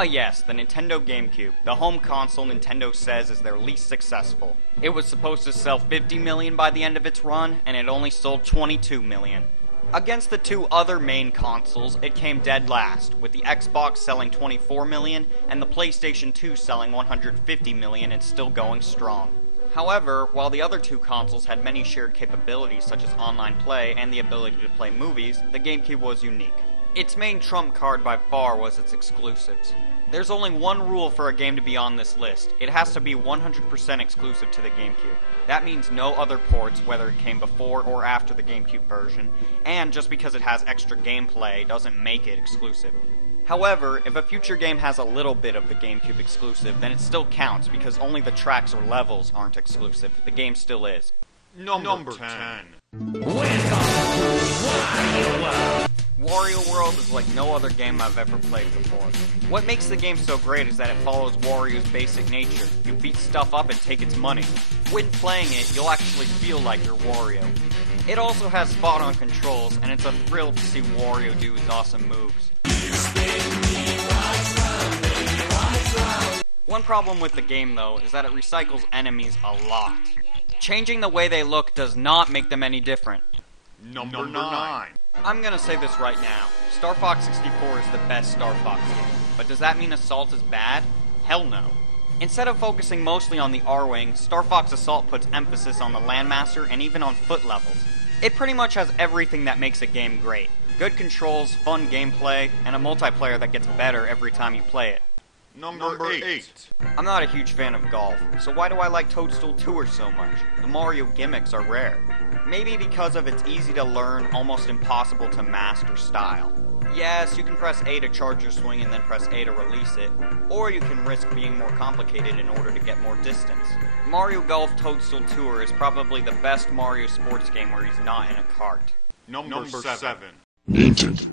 Ah yes, the Nintendo Gamecube, the home console Nintendo says is their least successful. It was supposed to sell 50 million by the end of its run, and it only sold 22 million. Against the two other main consoles, it came dead last, with the Xbox selling 24 million and the PlayStation 2 selling 150 million and still going strong. However, while the other two consoles had many shared capabilities such as online play and the ability to play movies, the GameCube was unique. Its main trump card by far was its exclusives. There's only one rule for a game to be on this list. It has to be 100% exclusive to the GameCube. That means no other ports, whether it came before or after the GameCube version, and just because it has extra gameplay doesn't make it exclusive. However, if a future game has a little bit of the GameCube exclusive, then it still counts because only the tracks or levels aren't exclusive. The game still is. Number 10. Wario World is like no other game I've ever played before. What makes the game so great is that it follows Wario's basic nature. You beat stuff up and take its money. When playing it, you'll actually feel like you're Wario. It also has spot-on controls, and it's a thrill to see Wario do his awesome moves. One problem with the game, though, is that it recycles enemies a lot. Changing the way they look does not make them any different. Number 9. I'm gonna say this right now. Starfox 64 is the best Star Fox game. But does that mean Assault is bad? Hell no. Instead of focusing mostly on the R-Wing, Starfox Assault puts emphasis on the Landmaster and even on foot levels. It pretty much has everything that makes a game great. Good controls, fun gameplay, and a multiplayer that gets better every time you play it. Number 8. I'm not a huge fan of golf, so why do I like Toadstool Tour so much? The Mario gimmicks are rare. Maybe because of its easy to learn, almost impossible to master style. Yes, you can press A to charge your swing and then press A to release it, or you can risk being more complicated in order to get more distance. Mario Golf Toadstool Tour is probably the best Mario sports game where he's not in a cart. Number 7. Nintendo.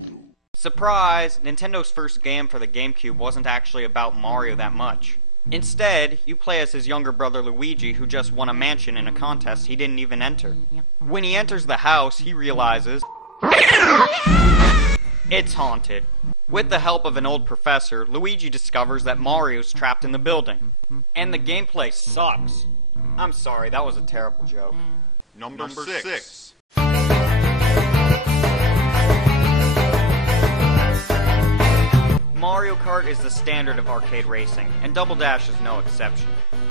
Surprise! Nintendo's first game for the GameCube wasn't actually about Mario that much. Instead, you play as his younger brother Luigi, who just won a mansion in a contest he didn't even enter. When he enters the house, he realizes it's haunted. With the help of an old professor, Luigi discovers that Mario's trapped in the building. And the gameplay sucks. I'm sorry, that was a terrible joke. Number 6. Mario Kart is the standard of arcade racing, and Double Dash is no exception.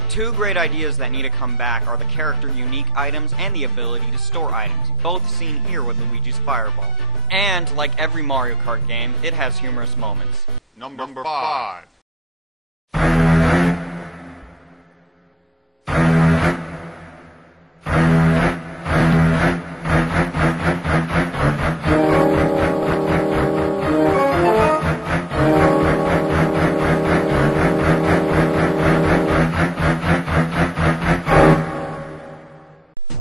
Two great ideas that need to come back are the character unique items and the ability to store items, both seen here with Luigi's Fireball. And, like every Mario Kart game, it has humorous moments. Number 5.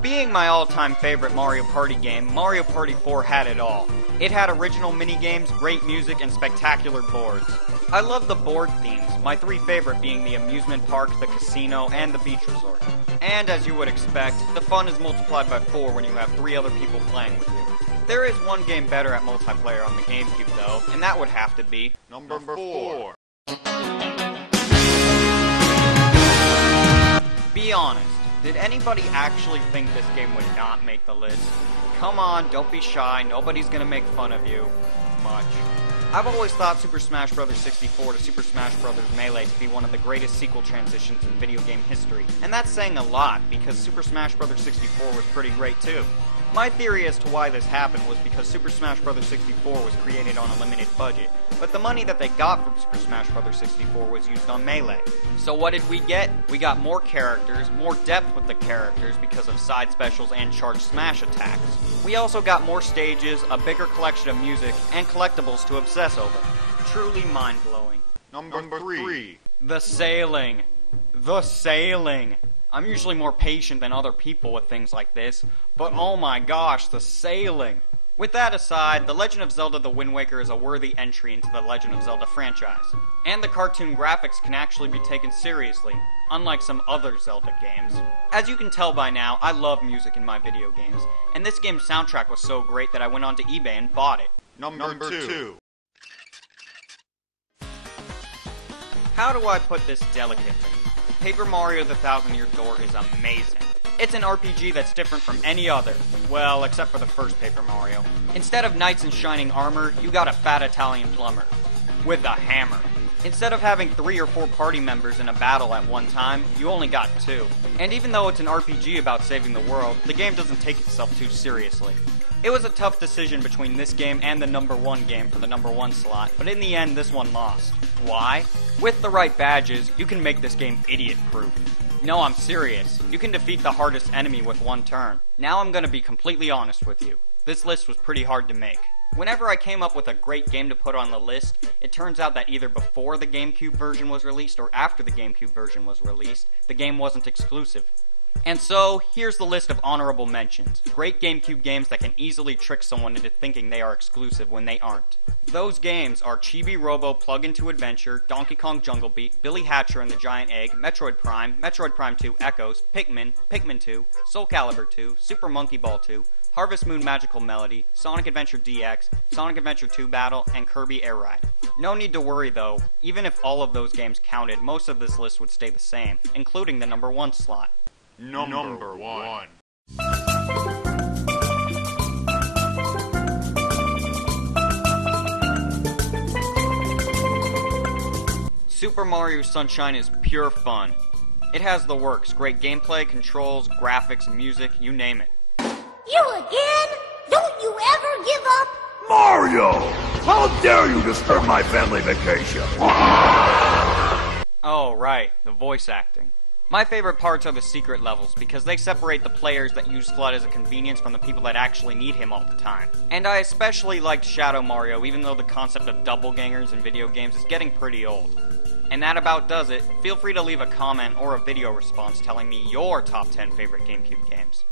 Being my all-time favorite Mario Party game, Mario Party 4 had it all. It had original minigames, great music, and spectacular boards. I love the board themes, my three favorite being the amusement park, the casino, and the beach resort. And as you would expect, the fun is multiplied by 4 when you have 3 other people playing with you. There is one game better at multiplayer on the GameCube though, and that would have to be Number 4. Be honest. Did anybody actually think this game would not make the list? Come on, don't be shy, nobody's gonna make fun of you. Much. I've always thought Super Smash Bros. 64 to Super Smash Bros. Melee to be one of the greatest sequel transitions in video game history. And that's saying a lot, because Super Smash Bros. 64 was pretty great too. My theory as to why this happened was because Super Smash Bros. 64 was created on a limited budget, but the money that they got from Super Smash Bros. 64 was used on Melee. So what did we get? We got more characters, more depth with the characters because of side specials and charged smash attacks. We also got more stages, a bigger collection of music, and collectibles to obsess over. Truly mind-blowing. Number 3. The sailing. The sailing. I'm usually more patient than other people with things like this, but oh my gosh, the sailing. With that aside, The Legend of Zelda The Wind Waker is a worthy entry into the Legend of Zelda franchise. And the cartoon graphics can actually be taken seriously, unlike some other Zelda games. As you can tell by now, I love music in my video games, and this game's soundtrack was so great that I went onto eBay and bought it. Number 2. How do I put this delicately? Paper Mario the Thousand Year Door is amazing. It's an RPG that's different from any other. Well, except for the first Paper Mario. Instead of knights in shining armor, you got a fat Italian plumber. With a hammer. Instead of having 3 or 4 party members in a battle at one time, you only got 2. And even though it's an RPG about saving the world, the game doesn't take itself too seriously. It was a tough decision between this game and the number 1 game for the number 1 slot, but in the end, this one lost. Why? With the right badges, you can make this game idiot-proof. No, I'm serious. You can defeat the hardest enemy with 1 turn. Now I'm gonna be completely honest with you. This list was pretty hard to make. Whenever I came up with a great game to put on the list, it turns out that either before the Gamecube version was released or after the Gamecube version was released, the game wasn't exclusive. And so, here's the list of honorable mentions. Great Gamecube games that can easily trick someone into thinking they are exclusive when they aren't. Those games are Chibi Robo Plug Into Adventure, Donkey Kong Jungle Beat, Billy Hatcher and the Giant Egg, Metroid Prime 2 Echoes, Pikmin, Pikmin 2, Soul Calibur 2, Super Monkey Ball 2, Harvest Moon Magical Melody, Sonic Adventure DX, Sonic Adventure 2 Battle, and Kirby Air Ride. No need to worry though, even if all of those games counted, most of this list would stay the same, including the number 1 slot. Number 1. Super Mario Sunshine is pure fun. It has the works, great gameplay, controls, graphics, music, you name it. You again? Don't you ever give up? Mario! How dare you disturb my family vacation? Oh, right, the voice acting. My favorite parts are the secret levels, because they separate the players that use FLUDD as a convenience from the people that actually need him all the time. And I especially liked Shadow Mario, even though the concept of doppelgangers in video games is getting pretty old. And that about does it. Feel free to leave a comment or a video response telling me your top 10 favorite GameCube games.